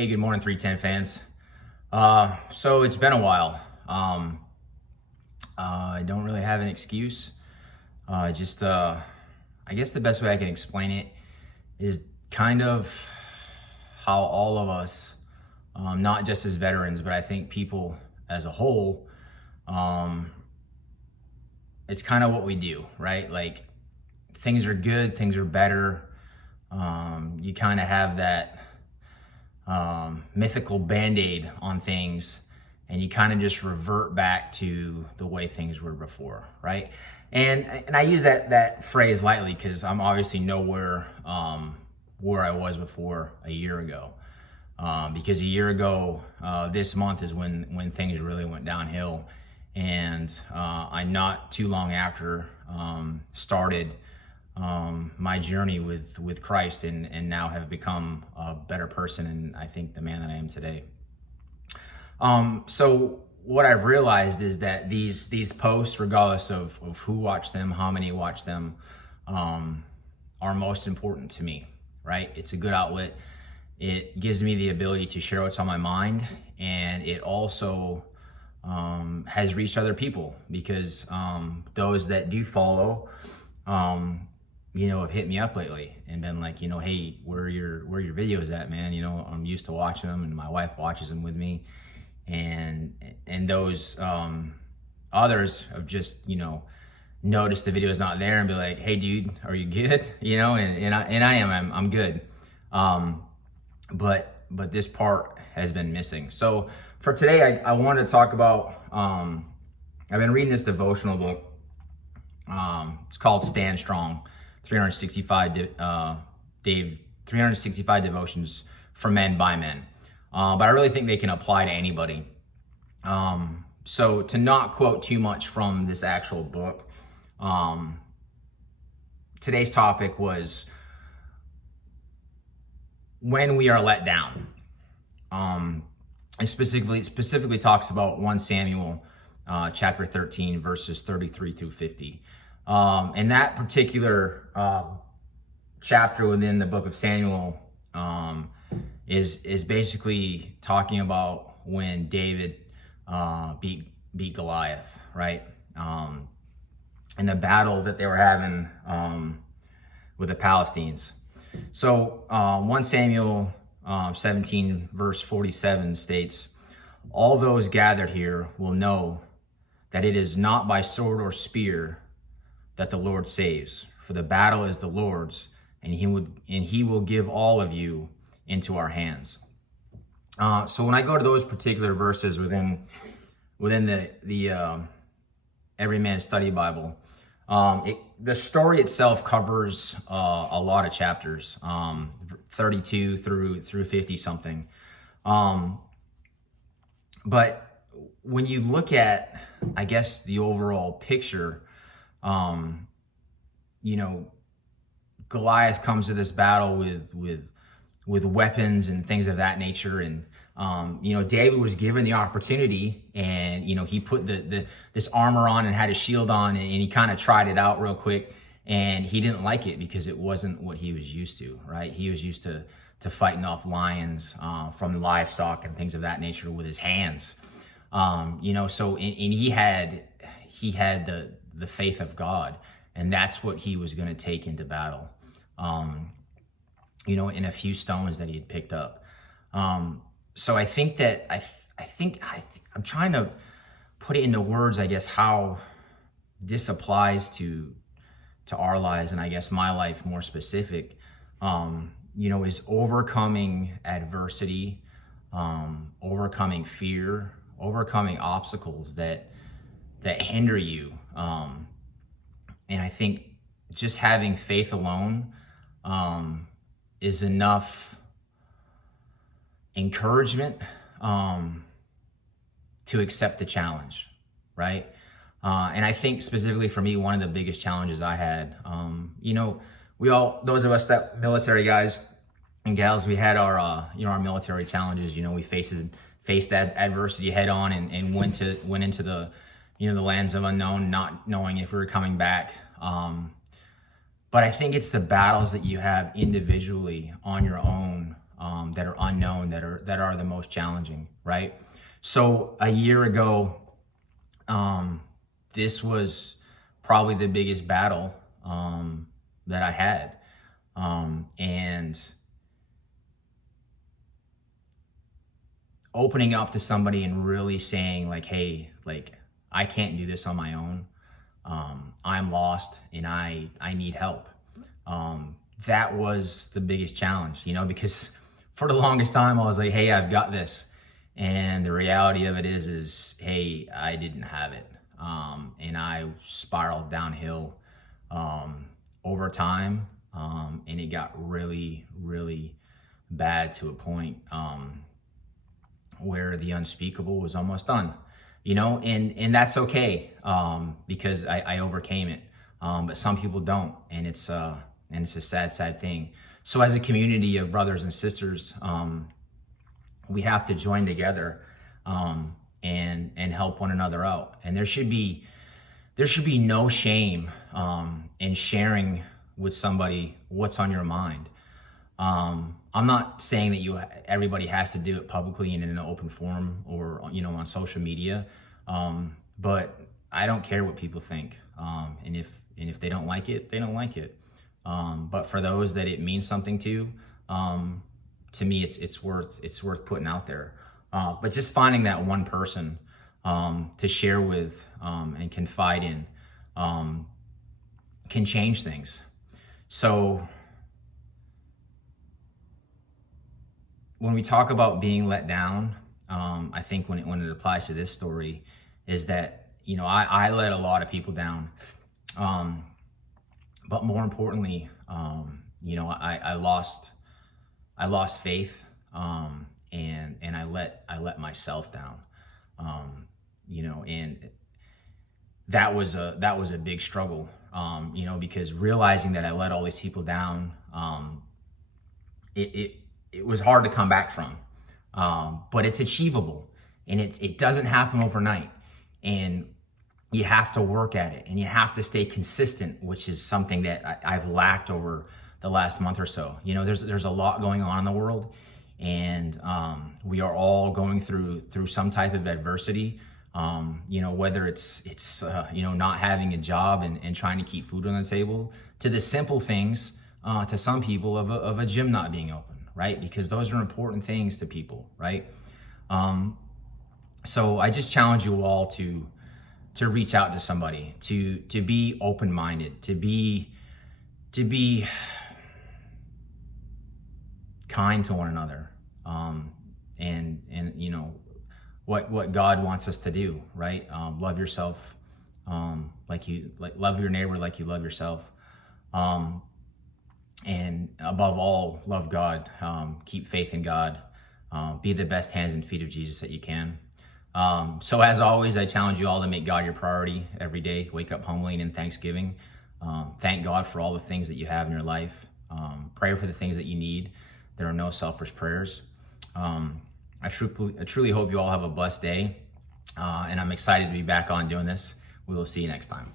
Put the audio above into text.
Hey, good morning, 310 fans. So it's been a while. I don't really have an excuse. I guess the best way I can explain it is kind of how all of us, not just as veterans, but I think people as a whole, um, it's kind of what we do, right? Like things are good, things are better. You kind of have that mythical band-aid on things, and you kind of just revert back to the way things were before, right? And I use that phrase lightly because I'm obviously nowhere where I was before a year ago. Because a year ago, this month is when things really went downhill, and I not too long after started my journey with Christ, and now have become a better person, and I think the man that I am today. So what I've realized is that these posts, regardless of who watched them, how many watch them, are most important to me, right? It's a good outlet. It gives me the ability to share what's on my mind, and it also has reached other people because those that do follow, have hit me up lately and been like, hey, where are your videos at, man? I'm used to watching them, and my wife watches them with me, and those others have just noticed the video is not there and be like, hey, dude, are you good? And I am. I'm good. But this part has been missing. So for today, I wanted to talk about. I've been reading this devotional book. It's called Stand Strong, 365 devotions for men by men. But I really think they can apply to anybody. So to not quote too much from this actual book, today's topic was when we are let down. It specifically talks about 1 Samuel chapter 13, verses 33 through 50. And that particular chapter within the book of Samuel is basically talking about when David beat Goliath, right? In the battle that they were having with the Palestinians. So 1 Samuel 17 verse 47 states, "All those gathered here will know that it is not by sword or spear that the Lord saves, for the battle is the Lord's, and he will give all of you into our hands." So when I go to those particular verses within the Every Man's Study Bible, the story itself covers a lot of chapters, 32 through 50 something. But when you look at, I guess, the overall picture, Goliath comes to this battle with weapons and things of that nature, and David was given the opportunity, and he put this armor on and had his shield on, and he kind of tried it out real quick, and he didn't like it because it wasn't what he was used to, right? He was used to fighting off lions from livestock and things of that nature with his hands, So he had the faith of God, and that's what he was going to take into battle. In a few stones that he had picked up. So I think that I'm trying to put it into words, I guess, how this applies to our lives, and I guess my life more specific, is overcoming adversity, overcoming fear, overcoming obstacles that hinder you. And I think just having faith alone is enough encouragement to accept the challenge, right? And I think specifically for me, one of the biggest challenges I had, those of us that military guys and gals, we had our military challenges. We faced that adversity head on, and went into the lands of unknown, not knowing if we were coming back. But I think it's the battles that you have individually on your own that are unknown, that are the most challenging, right? So a year ago, this was probably the biggest battle that I had, and opening up to somebody and really saying like, hey, like, I can't do this on my own. I'm lost and I need help. That was the biggest challenge, because for the longest time I was like, hey, I've got this. And the reality of it is, hey, I didn't have it. And I spiraled downhill over time. And it got really, really bad to a point where the unspeakable was almost done. And that's okay, because I overcame it. But some people don't, and it's a sad thing. So as a community of brothers and sisters, we have to join together, and help one another out. And there should be no shame in sharing with somebody what's on your mind. I'm not saying that everybody has to do it publicly and in an open forum or on social media, but I don't care what people think, and if they don't like it, they don't like it. But for those that it means something to me, it's worth putting out there. But just finding that one person to share with and confide in can change things. So when we talk about being let down, I think when it applies to this story is that, I let a lot of people down. But more importantly, I lost faith, and I let myself down. And that was a big struggle, because realizing that I let all these people down, it was hard to come back from, but it's achievable, and it doesn't happen overnight, and you have to work at it, and you have to stay consistent, which is something that I've lacked over the last month or so. There's a lot going on in the world, and we are all going through some type of adversity. Whether it's not having a job and trying to keep food on the table, to the simple things, to some people of a gym not being open, right? Because those are important things to people, right? So I just challenge you all to reach out to somebody, to be open-minded, to be kind to one another, and what God wants us to do, right? Love yourself, love your neighbor like you love yourself, and above all, love God. Keep faith in God. Be the best hands and feet of Jesus that you can. So as always, I challenge you all to make God your priority every day. Wake up humbly and in thanksgiving. Thank God for all the things that you have in your life. Pray for the things that you need. There are no selfish prayers. I truly hope you all have a blessed day. And I'm excited to be back on doing this. We will see you next time.